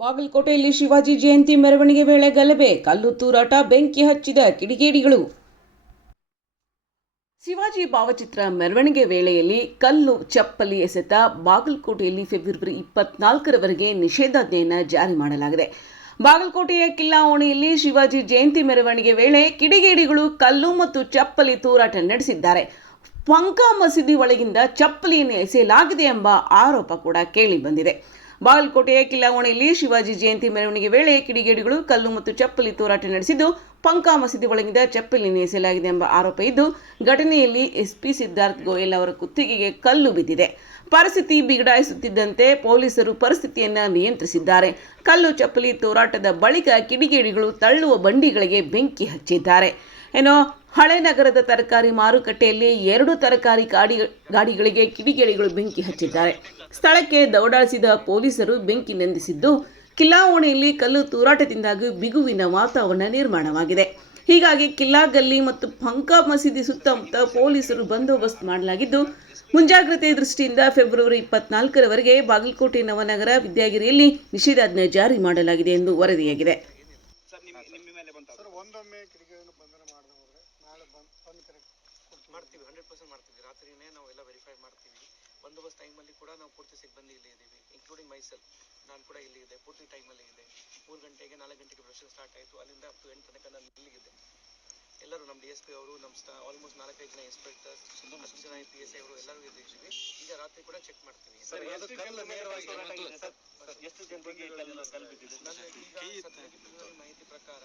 ಬಾಗಲಕೋಟೆಯಲ್ಲಿ ಶಿವಾಜಿ ಜಯಂತಿ ಮೆರವಣಿಗೆ ವೇಳೆ ಗಲಭೆ, ಕಲ್ಲು ತೂರಾಟ, ಬೆಂಕಿ ಹಚ್ಚಿದ ಕಿಡಿಗೇಡಿಗಳು. ಶಿವಾಜಿ ಭಾವಚಿತ್ರ ಮೆರವಣಿಗೆ ವೇಳೆಯಲ್ಲಿ ಕಲ್ಲು ಚಪ್ಪಲಿ ಎಸೆತ. ಬಾಗಲಕೋಟೆಯಲ್ಲಿ ಫೆಬ್ರವರಿ 24ರವರೆಗೆ ನಿಷೇಧಾಜ್ಞೆಯನ್ನು ಜಾರಿ ಮಾಡಲಾಗಿದೆ. ಬಾಗಲಕೋಟೆಯ ಕಿಲ್ಲಾ ಓಣಿಯಲ್ಲಿ ಶಿವಾಜಿ ಜಯಂತಿ ಮೆರವಣಿಗೆ ವೇಳೆ ಕಿಡಿಗೇಡಿಗಳು ಕಲ್ಲು ಮತ್ತು ಚಪ್ಪಲಿ ತೂರಾಟ ನಡೆಸಿದ್ದಾರೆ. ಪಂಕಾ ಮಸೀದಿ ಒಳಗಿಂದ ಚಪ್ಪಲಿಯನ್ನು ಎಸೆಯಲಾಗಿದೆ ಎಂಬ ಆರೋಪ ಕೂಡ ಕೇಳಿ ಬಂದಿದೆ. ಬಾಗಲಕೋಟೆಯ ಕಿಲ್ಲಾ ಓಣಿಯಲ್ಲಿ ಶಿವಾಜಿ ಜಯಂತಿ ಮೆರವಣಿಗೆ ವೇಳೆ ಕಿಡಿಗೇಡಿಗಳು ಕಲ್ಲು ಮತ್ತು ಚಪ್ಪಲಿ ತೂರಾಟ ನಡೆಸಿದ್ದು, ಪಂಕಾ ಮಸೀದಿ ಒಳಗಿಂದ ಚಪ್ಪಲಿಯನ್ನು ಎಸೆಯಲಾಗಿದೆ ಎಂಬ ಆರೋಪ ಇದ್ದು, ಘಟನೆಯಲ್ಲಿ ಎಸ್ಪಿ ಸಿದ್ಧಾರ್ಥ ಗೋಯಲ್ ಅವರ ಕುತ್ತಿಗೆಗೆ ಕಲ್ಲು ಬಿದ್ದಿದೆ. ಪರಿಸ್ಥಿತಿ ಬಿಗಡಾಯಿಸುತ್ತಿದ್ದಂತೆ ಪೊಲೀಸರು ಪರಿಸ್ಥಿತಿಯನ್ನು ನಿಯಂತ್ರಿಸಿದ್ದಾರೆ. ಕಲ್ಲು ಚಪ್ಪಲಿ ತೂರಾಟದ ಬಳಿಕ ಕಿಡಿಗೇಡಿಗಳು ತಳ್ಳುವ ಬಂಡಿಗಳಿಗೆ ಬೆಂಕಿ ಹಚ್ಚಿದ್ದಾರೆ. ಹಳೆ ನಗರದ ತರಕಾರಿ ಮಾರುಕಟ್ಟೆಯಲ್ಲಿ 2 ತರಕಾರಿ ಗಾಡಿಗಳಿಗೆ ಕಿಡಿಗೇಡಿಗಳು ಬೆಂಕಿ ಹಚ್ಚಿದ್ದಾರೆ. ಸ್ಥಳಕ್ಕೆ ದೌಡಾಯಿಸಿದ ಪೊಲೀಸರು ಬೆಂಕಿ ನಂದಿಸಿದ್ದು, ಕಿಲ್ಲಾ ಓಣಿಯಲ್ಲಿ ಕಲ್ಲು ತೂರಾಟದಿಂದಾಗಿ ಬಿಗುವಿನ ವಾತಾವರಣ ನಿರ್ಮಾಣವಾಗಿದೆ. ಹೀಗಾಗಿ ಕಿಲ್ಲಾ ಗಲ್ಲಿ ಮತ್ತು ಪಂಕಾ ಮಸೀದಿ ಸುತ್ತಮುತ್ತ ಪೊಲೀಸರು ಬಂದೋಬಸ್ತ್ ಮಾಡಲಾಗಿದ್ದು, ಮುಂಜಾಗ್ರತೆ ದೃಷ್ಟಿಯಿಂದ ಫೆಬ್ರವರಿ 24ರವರೆಗೆ ಬಾಗಲಕೋಟೆ ನವನಗರ ವಿದ್ಯಾಗಿರಿಯಲ್ಲಿ ನಿಷೇಧಾಜ್ಞೆ ಜಾರಿ ಮಾಡಲಾಗಿದೆ ಎಂದು ವರದಿಯಾಗಿದೆ. ಮಾಡ್ತೀವಿ, 100% ಮಾಡ್ತೀವಿ. ರಾತ್ರಿನೇ ನಾವೆಲ್ಲ ವೆರಿಫೈ ಮಾಡ್ತೀವಿ. ಬಂದೋಬಸ್ತ್ ಟೈಮಲ್ಲಿ ಕೂಡ ನಾವು ಪೂರ್ತಿ ಸಿಬ್ಬಂದಿ ಇಲ್ಲಿ ಇದ್ದೀವಿ, ಇನ್ಕ್ಲೂಡಿಂಗ್ ಮೈಸೆಲ್ಫ್. ನಾನು ಕೂಡ ಇಲ್ಲಿ ಇದೆ, ಪೂರ್ತಿ ಟೈಮಲ್ಲಿ ಇದೆ. 3 ಗಂಟೆಗೆ 4 ಗಂಟೆಗೆ ಪ್ರೊಡಕ್ಷನ್ ಸ್ಟಾರ್ಟ್ ಆಯಿತು. ಅಲ್ಲಿಂದ ಅಪ್ ಟು 8 ತನಕ ನಾನು ಇಲ್ಲಿಗಿದೆ. ಎಲ್ಲರೂ ನಮ್ಮ DSP ಅವರು, ನಮ್ಮ ಆಲ್ಮೋಸ್ಟ್ 4-5 ಜನ ಇನ್ಸ್ಪೆಕ್ಟರ್ಸ್, 10 ಜನ PSI ಅವರು ಎಲ್ಲರೂ ಇದ್ದೀವಿ. ಈಗ ರಾತ್ರಿ ಕೂಡ ಚೆಕ್ ಮಾಡ್ತೀವಿ. ಈಗ ಮಾಹಿತಿ ಪ್ರಕಾರ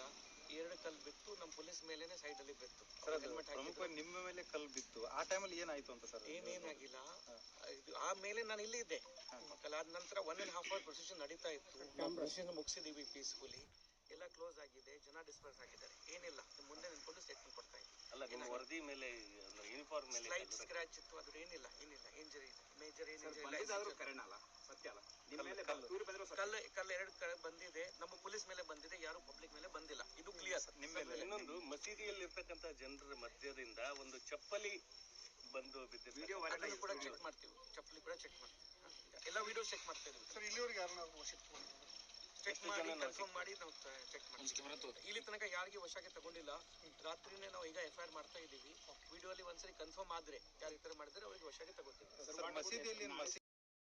2 ಕಲ್ಲು ಬಿತ್ತು, ನಮ್ಮ ಪೊಲೀಸ್ ಮೇಲೆನೆ ಸೈಡ್ ಅಲ್ಲಿ ಬಿತ್ತು. ನಿಮ್ಮ ಮೇಲೆ ಕಲ್ಲು ಬಿತ್ತು. ಆ ಟೈಮಲ್ಲಿ ಏನಾಯ್ತು ಅಂತ ಸರ್? ಏನಾಗಿಲ್ಲ. ಆಮೇಲೆ ನಾನು ಇಲ್ಲಿ ಇದ್ದೆ. ಅದಾದ ನಂತರ 1.5 hour ಪ್ರೊಸೆಷನ್ ನಡೀತಾ ಇತ್ತು. ನಾವು ಪ್ರೊಸೆಷನ್ ಮುಗಿಸಿದೀವಿ ಪೀಸ್ಫುಲಿ. ಎಲ್ಲ ಕ್ಲೋಸ್ ಆಗಿದೆ, ಜನ ಡಿಸ್ಪರ್ಸ್ ಆಗಿದ್ದಾರೆ. ಏನಿಲ್ಲ, ಮುಂದೆ ನಿಂತ್ಕೊಂಡು ಸ್ಟೇಟ್ಮೆಂಟ್ ಕೊಡ್ತಾ ಇದ್ದೀನಿ. ಅಲ್ಲ, ನಿಮ್ಮ ವರದಿ ಮೇಲೆ ಯೂನಿಫಾರ್ಮ್ ಮೇಲೆ ಸ್ಲೈಟ್ ಸ್ಕ್ರಾಚ್ ಇತ್ತು, ಅದು ಏನಿಲ್ಲ ಇಂಜರಿ ಇದೆ. ಮೇಜರ್ ಏನಿಲ್ಲ. ಕಲ್ಲು 2 ಕಡೆ ಬಂದಿದೆ, ನಮ್ಮ ಪೊಲೀಸ್ ಮೇಲೆ ಬಂದಿದೆ, ಯಾರು ಪಬ್ಲಿಕ್ ಮೇಲೆ ಬಂದಿಲ್ಲ. ಇದು ಕ್ಲಿಯರ್. ನಿಮ್ಮ ಮೇಲೆ ಇನ್ನೊಂದು ಮಸೀದಿಯಲ್ಲಿ ಇರ್ತಕ್ಕಂಥ ಜನರ ಮಧ್ಯದಿಂದ ಒಂದು ಚಪ್ಪಲಿ ಬಂದು ಬಿದ್ದಿದೆ. ಅದನ್ನು ಕೂಡ ಚೆಕ್ ಮಾಡ್ತೀವಿ. ಚಪ್ಪಲಿ ಕೂಡ ಚೆಕ್ ಮಾಡ್ತೀವಿ. ಎಲ್ಲ ವಿಡಿಯೋ ಚೆಕ್ ಮಾಡ್ತಾ ಇದೀವಿ ಸರ್. ಇಲ್ಲಿವರೆಗೆ ಯಾರನ್ನ ಚೆಕ್ ಮಾಡಿ ಕನ್ಫರ್ಮ್ ಮಾಡಿ ನಾವು ಚೆಕ್ ಮಾಡ್ತೀವಿ. ಇಲ್ಲಿ ತನಕ ಯಾರಿಗೆ ವಶಕ್ಕೆ ತಗೊಂಡಿಲ್ಲ. ರಾತ್ರಿನೇ ನಾವು ಈಗ FIR ಮಾಡ್ತಾ ಇದ್ದೀವಿ. ವಿಡಿಯೋ ಅಲ್ಲಿ ಒಂದ್ಸರಿ ಕನ್ಫರ್ಮ್ ಆದ್ರೆ ಯಾರು ಈ ತರ ಮಾಡಿದ್ರೆ ಅವರಿಗೆ ವಶಕ್ಕೆ ತಗೋತೀವಿ.